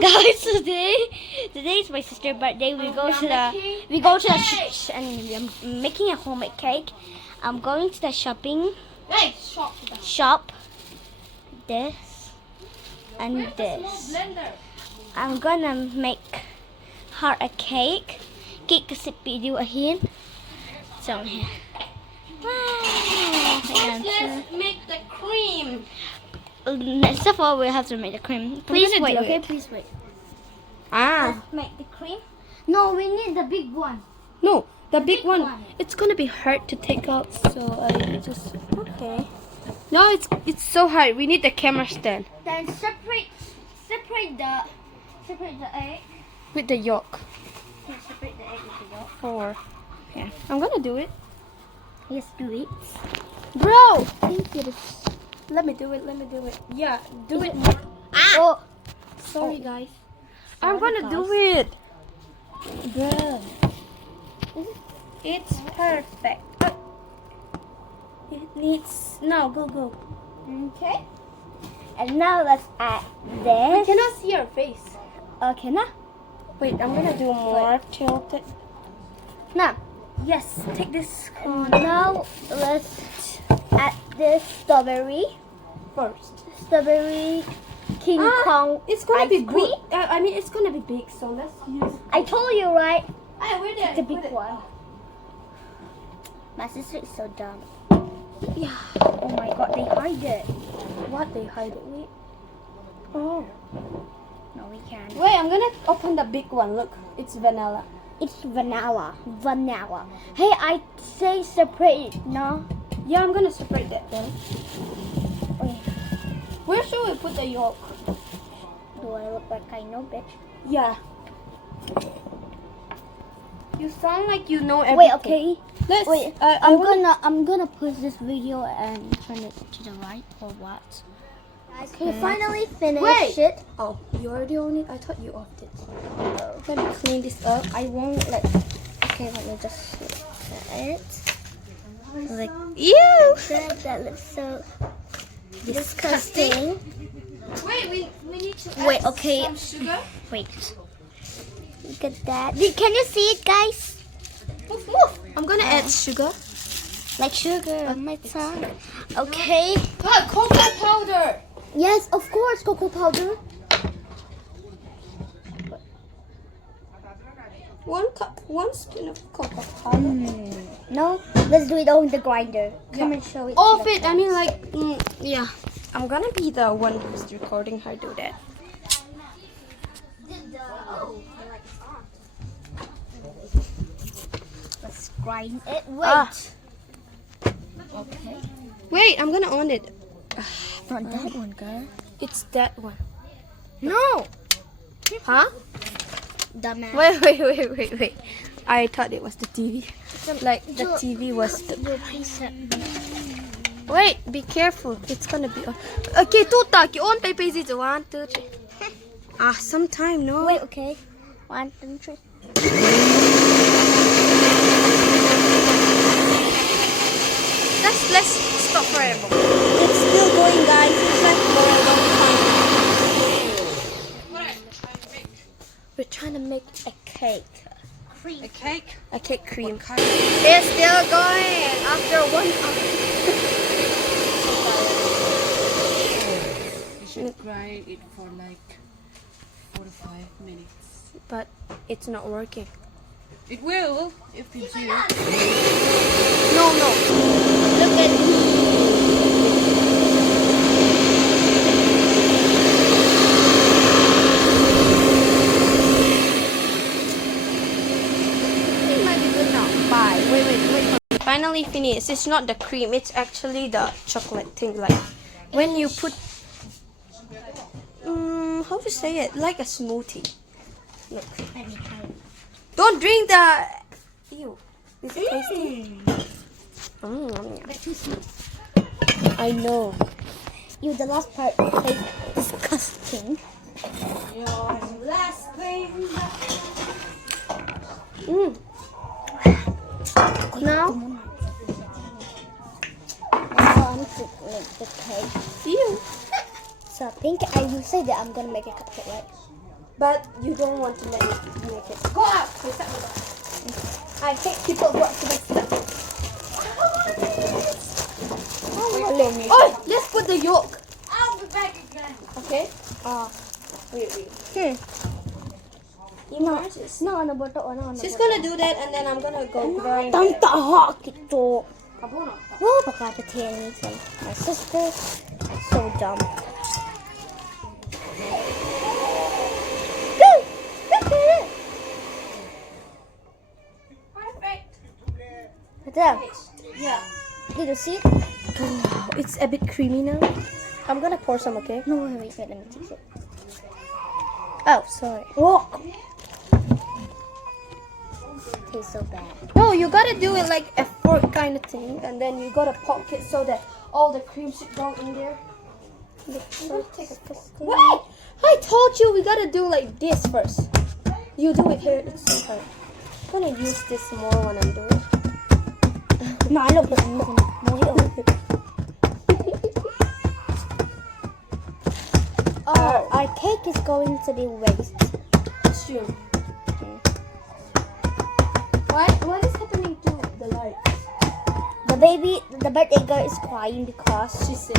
Guys, today is my sister's birthday. We go to the and we're making a homemade cake. I'm going to the shop. This and this. I'm gonna make her a cake. Cake kasi videohin. So here. Wow. Let's make the cream. Next of all, we have to make the cream. Please wait, okay? Please wait. Ah. Let's make the cream. No, we need the big one. No, the big one. It's gonna be hard to take out, so I just Okay. No, it's so hard. We need the camera stand Then separate the egg. with the yolk. Yeah, separate the egg with the yolk. Or yeah, I'm gonna do it. Yes, do it. Bro, let me do it. Yeah, do it more. Oh, Sorry, guys. Sorry, I'm gonna do it. bro. It's perfect. It needs go. Okay. And now let's add I this. cannot see your face. Okay, now. Wait, I'm gonna do more tilted. Now. Yes, take this Now let's add this strawberry. first. Strawberry King Kong. It's gonna ice be cream. good. I mean, it's gonna be big, so let's use. I told you, right? Hey, where The big one. My sister is so dumb. Yeah. Oh my god, they hide it. What they hide it? Wait. Oh. No, we can't. Wait, I'm gonna open the big one. Look, it's vanilla. It's vanilla. Vanilla. Hey, I say separate it, no? Yeah, I'm gonna separate that then. Okay. Where should we put the yolk? Do I look like I know, bitch? Yeah. You sound like you know everything. Wait, okay. Let's. Wait, I'm gonna pause this video and turn it to the right or what? Guys, we finally finished it. Oh, you already on it? I thought you offed it. Let me clean this up. I won't let. Okay, let me just look at it. Like Ew! that looks so disgusting. Wait, we need to Wait, okay. some sugar. Wait. Look at that. Can you see it, guys? Woof, woof. I'm gonna add sugar. Like sugar on my tongue. Okay. Cocoa powder. Yes, of course, cocoa powder. 1 cup, 1 spoon of cocoa powder. No, let's do it on the grinder. Come and show it. Off it. I mean, like, yeah. I'm gonna be the one who's recording her do that. Let's grind it. Wait. Okay. Wait, I'm gonna on it. Not that one, girl. It's that one. No. Huh? Dumbass. Wait. I thought it was the TV. Like the TV was the. Wait, be careful. It's gonna be on. Okay, tuta. You on paper is 1, 2, 3. Sometime no. Wait, okay. 1, 2, 3. Let's stop forever. It's still going, guys. It's like for a long time. We're trying to make a cake. Cream. A cake cream. It's still going after 1 hour. You should grind it for like 4 to 5 minutes. But it's not working. It will if you do. No. Look at it might be good now. Bye. Wait. Finally finished. It's not the cream. It's actually the chocolate thing. Like when you put, how to say it? Like a smoothie. Look. Let me try it. Don't drink the. Ew. Is it tasty? But too sweet. I know. You, the last part tastes disgusting. Your last thing. Now. Now I need to make the cake. Ew. So I think I will say that I'm gonna make a cupcake, right? But you don't want to make it. Go out. I hate people who are to the step. Oh, let's put the yolk. I'll be back again. Okay. Wait. She's gonna do that, and then I'm gonna go grind. Don't it. talk ito. Kabono. Oh, baka teni. My sister is so dumb. Perfect. There. Yeah. Did you see? It's a bit creamy now. I'm gonna pour some, okay? No, wait, let me taste it. Oh, sorry. Oh. Tastes so bad. No, you gotta do it like a fork kind of thing, and then you gotta poke it so that all the cream should go in there. What? I told you we gotta do like this first. You do it here. It's so hard. I'm gonna use this more when I'm doing. No, I love it. Our cake is going to be waste. True. What is happening to the lights? The birthday girl is crying because She's sick.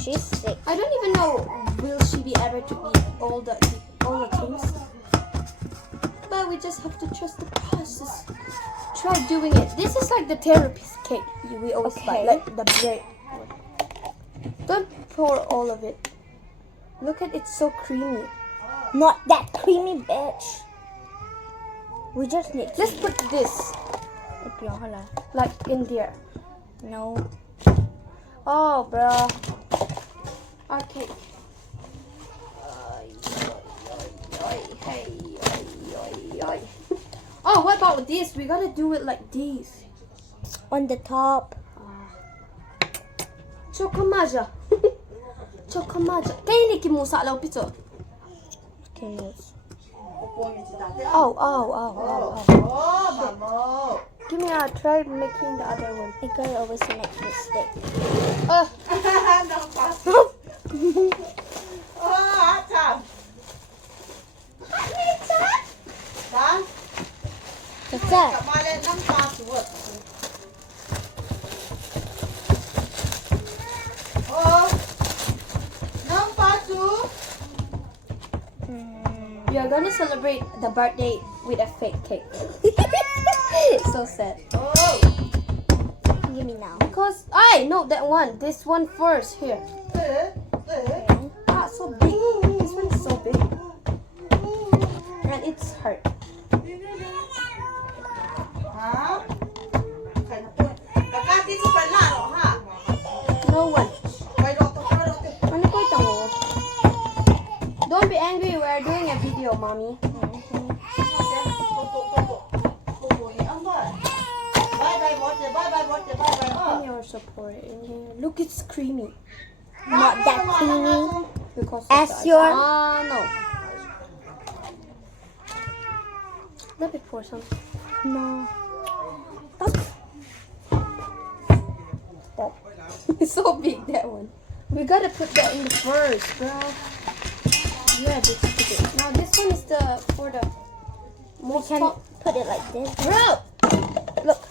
she's sick. I don't even know will she be able to eat all the things. But we just have to trust the process. Try doing it. This is like the therapist cake we always buy, Okay. like the bread. Don't pour all of it. Look at it's so creamy. Not that creamy, bitch. We just need to. Let's put this like in there. No. Oh, bro. Our cake. Oh, what about this? We gotta do it like this. On the top. Chocomaja. Chocomaja. Kaya ni kimusa law pito. Okay, yes. Oh. Give me a try making the other one. I girl always make mistake. What's that? We are gonna celebrate the birthday with a fake cake. So sad. Give me now. Because I know that one. This one first here. Ah, so big. This one is so big. And it's hurt. No one. Ano ko ito? Don't be angry. We are doing a video, mommy. And your support in here. Look, it's creamy. Not that creamy. Because of As the your- ice. No. Let me pour some. No. It's so big, that one. We gotta put that in the first, bro. Yeah, this is it. Now this one is for the most Can top. put it like this. Bro, look.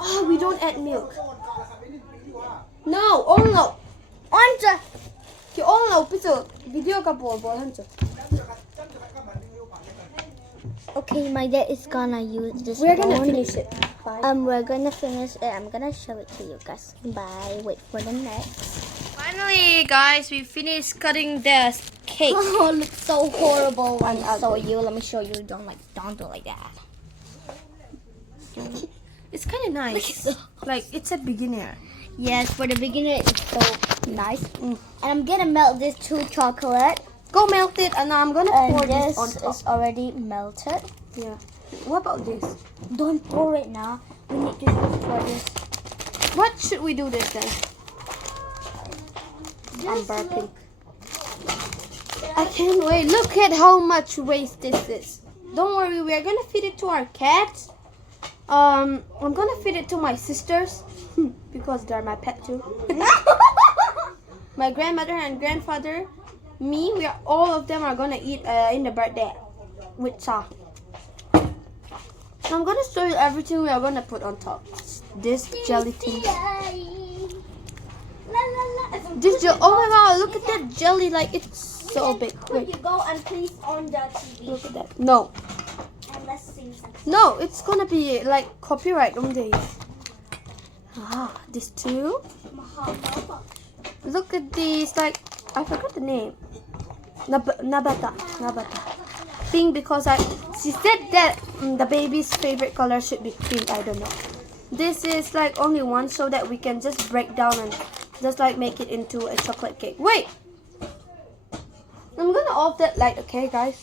Oh, we don't add milk. No, no. Anja. Ki no, pito. Video ka po, hancho. Okay, my dad is gonna use this. We're gonna one. finish it. Bye. We're gonna finish it. I'm gonna show it to you guys. Bye. Wait for the next. Finally, guys, we finished cutting the cake. Oh, it looks so horrible when I saw you. Let me show you. Don't do like that. It's kind of nice. Like, it's a beginner. Yes, for the beginner, it's so nice. And I'm gonna melt this to chocolate. Go melt it, and I'm gonna pour And this on this top. is already melted. Yeah. What about this? Don't pour it now. We need to use for this. What should we do this then? I'm burping. I can't wait. Look at how much waste this is. Don't worry, we are gonna feed it to our cats. I'm gonna feed it to my sisters because they're my pet too. My grandmother and grandfather all of them are gonna eat in the birthday with cha. So I'm gonna show you everything we are gonna put on top. This gelatin. This oh my god! Look at that jelly, like it's so big. Wait, You go and please on the TV look at that. No, and let's sing something. no, it's gonna be like copyright on this. This too. Look at these, like I forgot the name. Nabata. Pink because she said that the baby's favorite color should be pink. I don't know. This is like only one so that we can just break down and just like make it into a chocolate cake. Wait, I'm gonna off that light, okay, guys?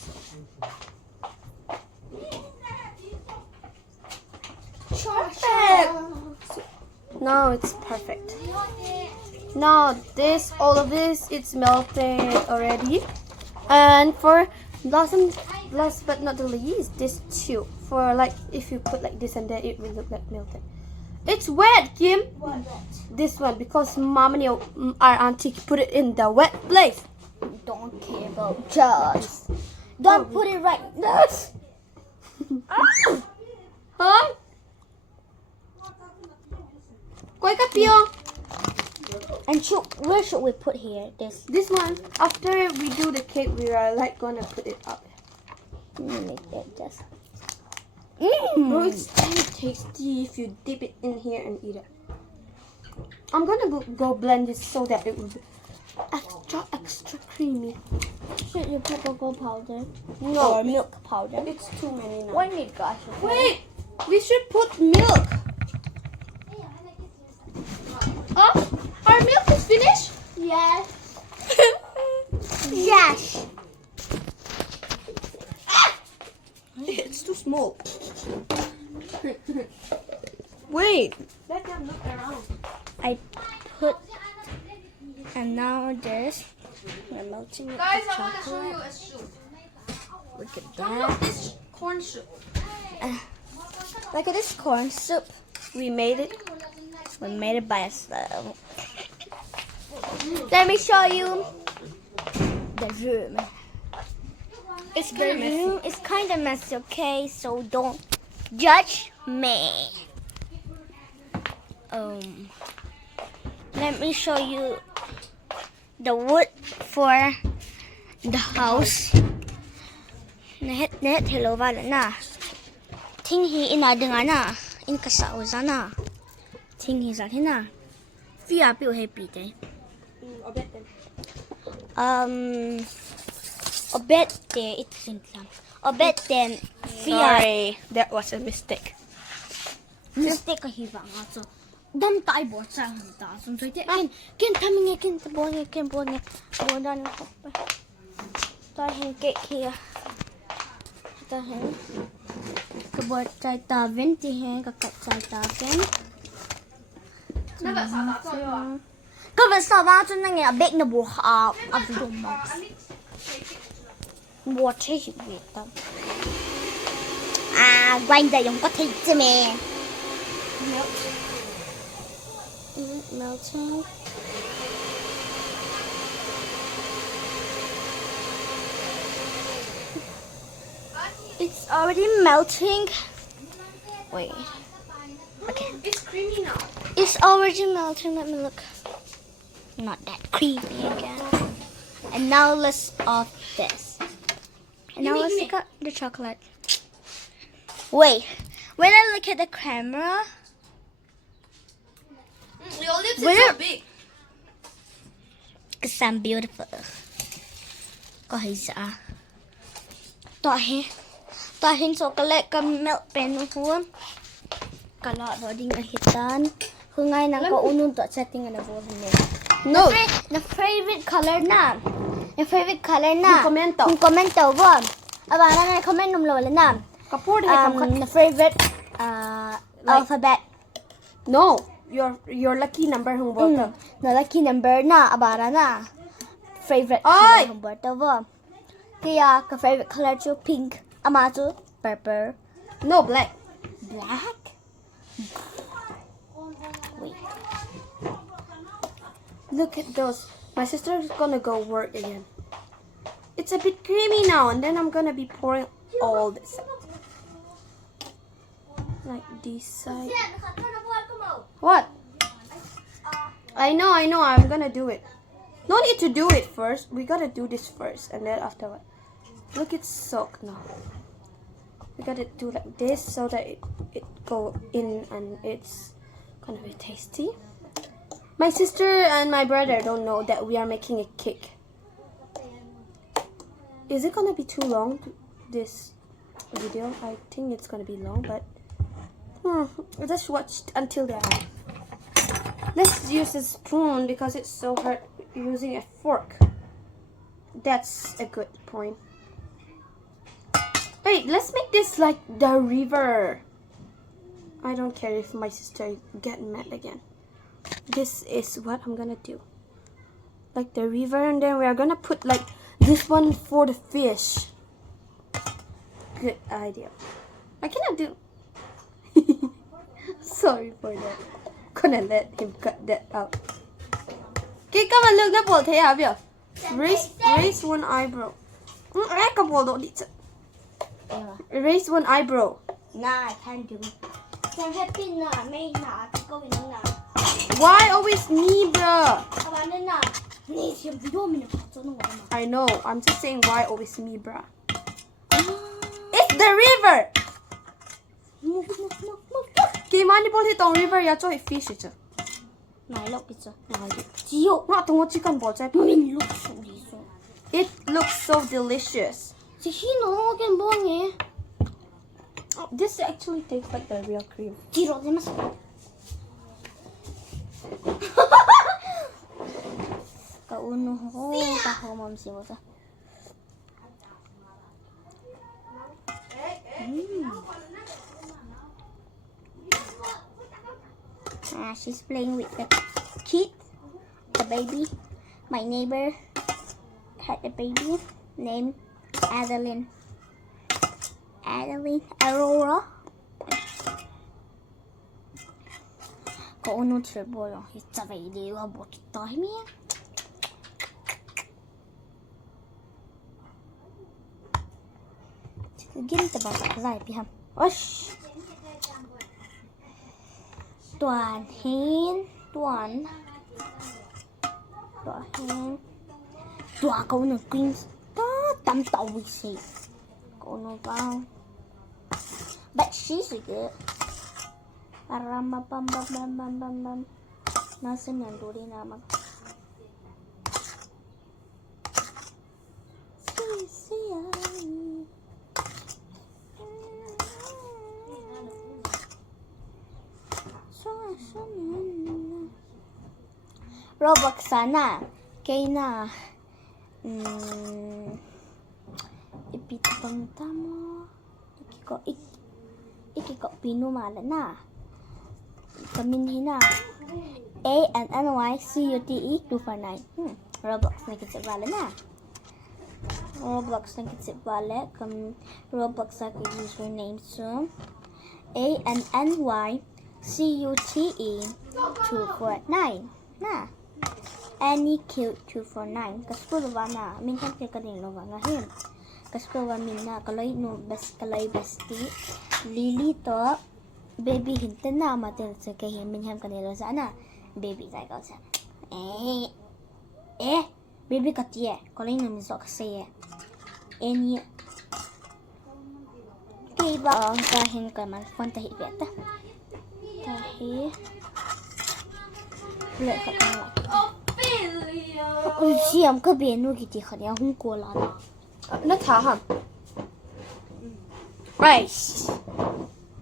Perfect. Now it's perfect. Now all of this, it's melted already. And for last but not the least, this too. For like if you put like this and then it will look like melted. It's wet, Kim. This one because Mom and our auntie put it in the wet place. Don't care about just. Don't put it right there. Huh? Quay cắt tiêu. And where should we put here? This one. After we do the cake, we are like gonna put it up. Make that just. Bro, it's very tasty if you dip it in here and eat it. I'm gonna go blend this so that it will be extra creamy. Should you put cocoa powder? No, Or milk powder? it's too many now. Why need gosh? Wait, we should put milk. Oh, our milk is finished? Yes. Yes. It's too small. Wait. Let them look around. I put, and now this. We're melting it Guys, with I want to show you chocolate. a soup. Look at Look that. at this corn soup. Look at this corn soup. We made it. We made it by ourselves. Let me show you the room. It's The kind of messy. room is kind of messy, okay? So don't judge me. Let me show you the wood for the house. Net hello vale na. Ting hi ina dengar na. In kasau sana. Ting hi sa na. Fia piu happy day. Obete it's simple. Obete fia. Sorry, that was a mistake. Mistake ka hiba nga so. Dam tai bo sa hanta. Sum so te ken taming ken bo dan ko pa. Ta hen cake here. Ta hen. Ka bo chai ta ven ti hen ka chai ta ken. Ka ba sa ba chun nang ya bake na bo ha a bu mo. Bo che hi bi ta. Quanh đây không có thịt chứ mẹ. Melting. It's already melting. Wait. Okay. It's creamy now. It's already melting. Let me look. Not that creamy again. And now let's off this. And now let's look at the chocolate. Wait. When I look at the camera, Your lips Where- are so big. because I'm beautiful. Có hay sao? Tòa hình chocolate cầm melt pen huam. Kalau roding ahitan. Hungai nang ko unun to setting na bo hane. No. The favorite color na. The favorite color na. Commento. Kung commento bo. Aba na comment num lo na. Kapur hai kam The favorite alphabet. No, your lucky number hung bota. The lucky number na abara na. Favorite Ay! color hung bota bo. Kaya ka favorite color chu pink. Ama chu purple. No, black. Black. Wait. Look at those. My sister is gonna go work again. It's a bit creamy now, and then I'm gonna be pouring all this out. Like this side. What? I know, I'm gonna do it. No need to do it first. We gotta do this first, and then afterward. Look, it's soaked now. We gotta do like this so that it go in and it's gonna be tasty. My sister and my brother don't know that we are making a cake. Is it gonna be too long, this video? I think it's gonna be long, but let's watch until the end. Let's use a spoon because it's so hard using a fork. That's a good point. Wait, let's make this like the river. I don't care if my sister get mad again. This is what I'm gonna do. Like the river, and then we are gonna put like this one for the fish. Good idea. I cannot do. Sorry for that. Gonna let him cut that out. Okay, come on, look, na thế hả biểu? Raise one eyebrow. Raise one eyebrow. Nah, I can't do it. I'm happy now. May not go in now. Why always me, bruh? I know. I'm just saying why always me, bruh. It's the river. Kỳ mà đi đi tông river ya cho fish chứ. Này lộc chứ. Này chiều. Nó tông chỉ cần bỏ trái. Mình lúc sụp đi xuống. It looks so delicious. Chỉ khi nó cái bông nhé. This actually tastes like the real cream. Chỉ rồi thế mà. Cậu nó hô ta hô mầm xíu sao. She's playing with the kid, the baby. My neighbor had a baby named Adeline. Aurora. Cậu nó chơi bồi rồi, chả phải đi vào bột tối mía. Cứ ghiên tập bảo giải bị hầm. Osh. Toàn hen, toàn cậu nó kinh đó tắm tàu bị xì cậu nó vào but she's good bam nó sẽ nhận đồ đi nào mà Roblox sana kay na ipitapanta mo ikiko pinumala na kaminhin na ANNYCUTE 249 Roblox na kitsit bala na Roblox na kitsit bala Roblox na username so ANNYCUTE 249 na Any cute 249 kaskulwa na minsan kay kanino nga him kaskulwa min na kaloy no best kaloy besti lili to baby hinten na matin sa kay him min ham kanilo sana baby sai ko sa baby katie kaloy no min so kasi any kay ba kahin ka man fantahi beta tahi lệ ka kan Siam cái biển nuôi cái khẩn nhau không qua là nó thả hả? Right.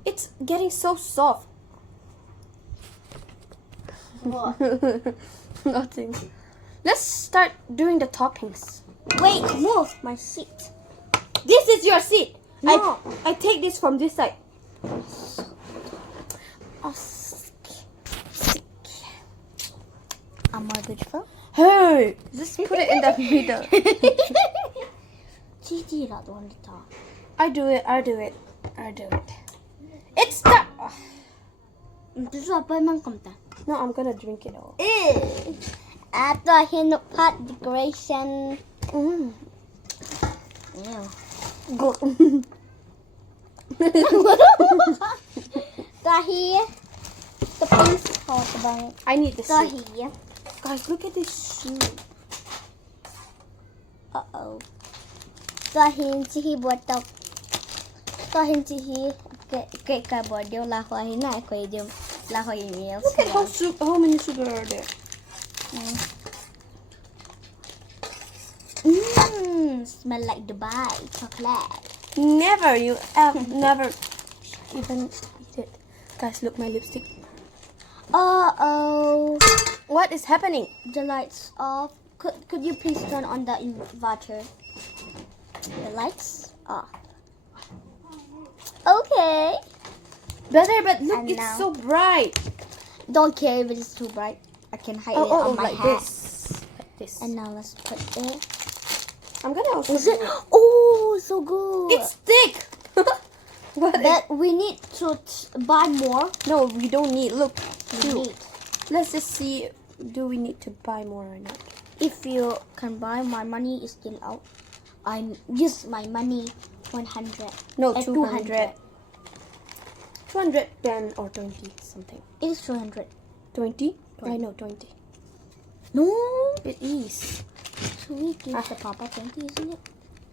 It's getting so soft. What? Nothing. Let's start doing the toppings. Wait, move my seat. This is your seat. No. I take this from this side. Oh, sick. Am I beautiful? Hey, just put it in the middle. I do it. It's stuck. No, I'm gonna drink it all. After him pot decoration. Ew. Go. Tahi. Toppings. Oh, tabang. I need the Tahi. suit. Guys, look at this shoe. Uh-oh. Tahin sihi buat tahin sihi ke buat dia lah hoa hina ko dia lah hoa meals. Look at how many sugar are there. Smell like Dubai chocolate. Never, you have never even eat it. Guys, look, my lipstick. Uh-oh. What is happening? The lights off. Could you please turn on the inverter? The lights off. Okay. Better, but look, And it's now- so bright. Don't care if it is too bright. I can hide it on my like hat. this. Like this. And now let's put it. I'm gonna also Is do it? Oh, so good. It's thick. What? But we need to buy more. No, we don't need. Look, We two. need. Let's just see. Do we need to buy more or not? If you can buy, my money is still out. I use my money 100. No, 200. 210 or 20 something. It is 200. 20? I know 20. No. It is. So we give the papa 20, isn't it?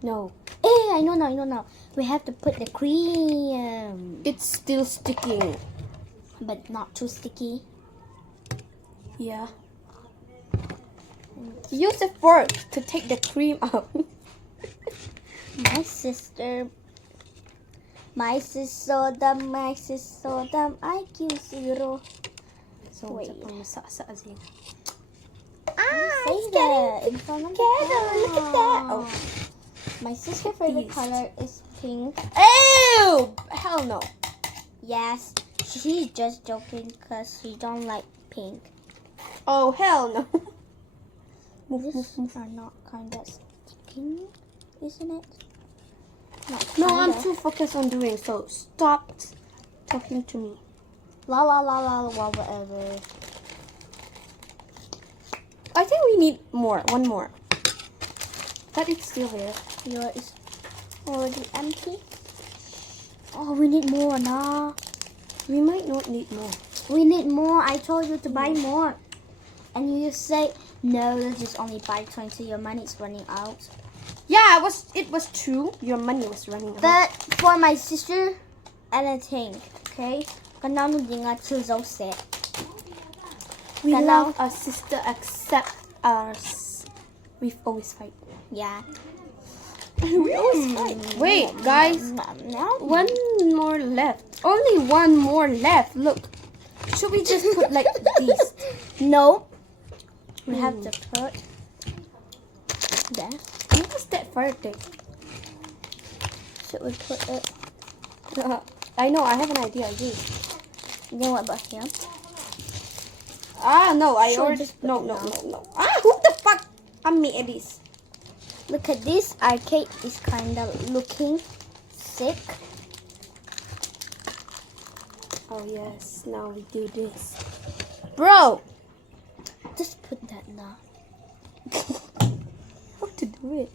No, Hey, I know now. We have to put the cream, it's still sticking. but not too sticky. Yeah. Use a fork to take the cream out. My sister so dumb, IQ 0. So, Wait. sa azin. Say that in front of the Together, look at that. camera. Oh. My sister's favorite These. color is pink. Ew! Hell no. Yes, she's just joking because she don't like pink. Oh, hell no. Move, These move, move. are not kind of sticking, isn't it? Not No, I'm kinda. too focused on doing so. Stop talking to me. La la la la la whatever. I think we need more. One more. But it's still there. Yours is already empty. Oh, we need more, nah. We might not need more. We need more. I told you to buy more. And you say, no, let's just only buy 20. Your money is running out. Yeah, it was true. Your money was running out. But for my sister, anything, okay? Kanano di nga chuzo set. We Hello? love our sister except ours. We've always fight. Yeah. We always fight. Wait, guys. No. One more left. Only one more left. Look. Should we just put like these? No. We have to put there. What is that fire thing? Should we put it? I know. I have an idea. Yes. Then what about here? Ah, no. I Sure, already. just put No, it no, now. no, no. Ah, who the fuck? I'm me, Edis. Look at this. Our cake is kind of looking sick. Oh yes. Now we do this, bro. Just put that now. How to do it?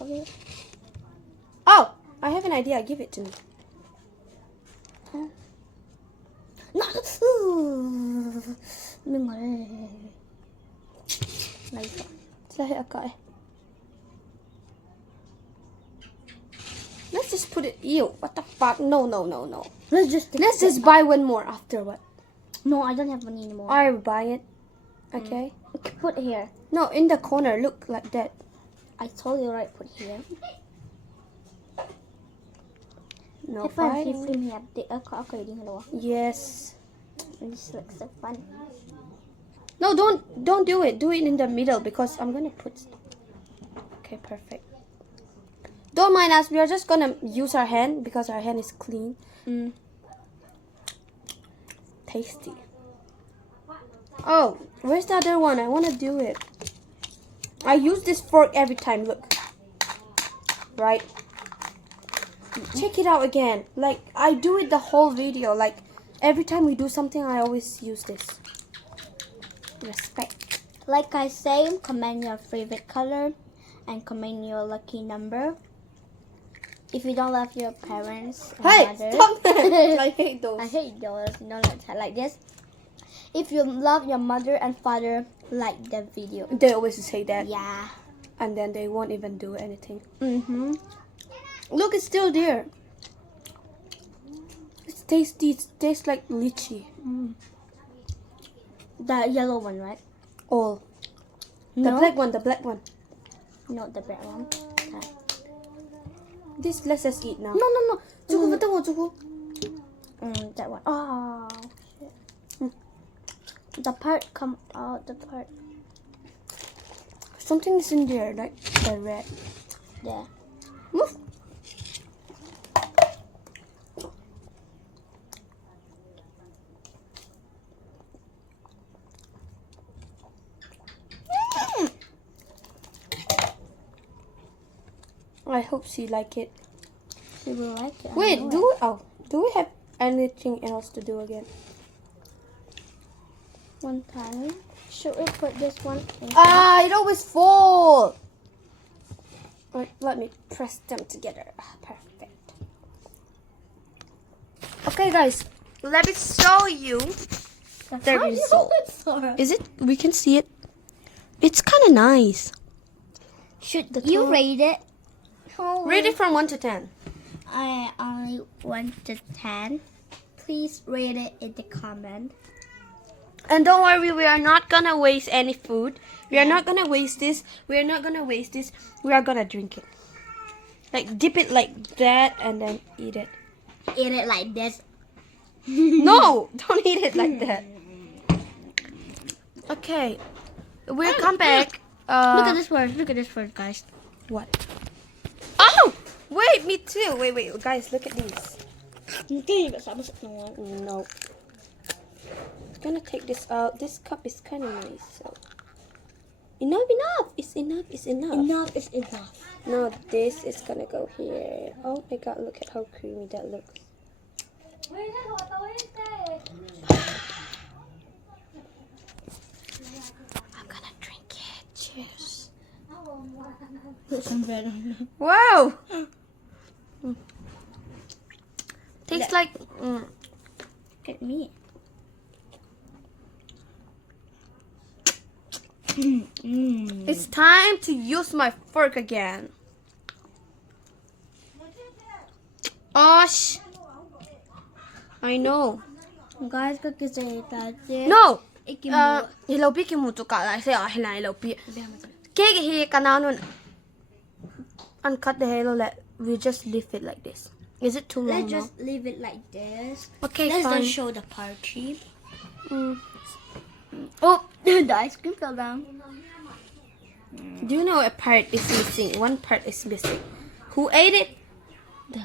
Okay. Oh, I have an idea. Give it to me. No. Like Lahi aka eh. Let's just put it. Ew, what the fuck? No, no, no, no. let's just Let's just buy one more after what? No, I don't have money anymore. I buy it. Okay. Put here. No, in the corner. Look like that. I told you right. Put here. No, If I fine. film here, okay, hello. Yes. This looks so fun. No, don't do it. Do it in the middle because I'm gonna put. Okay, perfect. Don't mind us. We are just gonna use our hand because our hand is clean. Tasty. Oh, where's the other one? I wanna do it. I use this fork every time. Look. Right. Check it out again. Like I do it the whole video. Like every time we do something, I always use this. Respect. Like I say, comment your favorite color and comment your lucky number. If you don't love your parents and Hey, mother, stop it! I hate those. I hate those. No, let's like this. If you love your mother and father, like the video. They always say that, Yeah. and then they won't even do anything. Mm-hmm. Look, it's still there. It's tasty. It tastes like lychee. The yellow one, right? All. The No. black one. The black one. Not the black one. This, let's just eat now. No. Zuko. That one. Oh, shit. The part come out. The part Something is in there, like the red. there. Move. I hope she like it. She will like it. I Wait, know do we have anything else to do again? one time. Should we put this one in? It always falls. Wait, let me press them together. Perfect. Okay, guys, let me show you the result. Is it? We can see it. It's kind of nice. Should you rate it? Rate it from 1 to 10. I only 1 to 10. Please rate it in the comment. And don't worry, we are not gonna waste any food. We are not gonna waste this. We are not gonna waste this. We are gonna drink it. Like dip it like that and then eat it. Eat it like this. No, don't eat it like that. Okay, we'll come back. Look at this word. Look at this word, guys. What? Oh, wait, me too. Wait, guys, look at these. No. I'm gonna take this out. This cup is kind of nice. So enough. It's enough. Enough is enough. No, this is gonna go here. Oh my god, look at how creamy that looks. I'm gonna drink it. Cheers. Put some bread on it. Wow. Tastes like. Look at me. It's time to use my fork again. Osh. I know. Guys, có cái gì ta chứ? No. Iki mua. Hello, Piki Mutuka. I say, hello, P. Cake here, canal. Uncut the halo. We just leave it like this. Is it too long? Let's just leave it like this. Okay, Let's fine. just show the party. Mm. Oh, the ice cream fell down. Do you know a part is missing? One part is missing. Who ate it? No.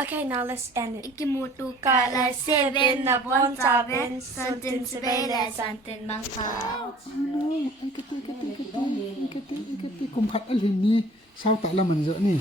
Okay, now let's end it. Iki mua tu ka là 7 na 1 something spele something mangka. Cái cùng phạt alhin ni sao tại là mình dỡ nè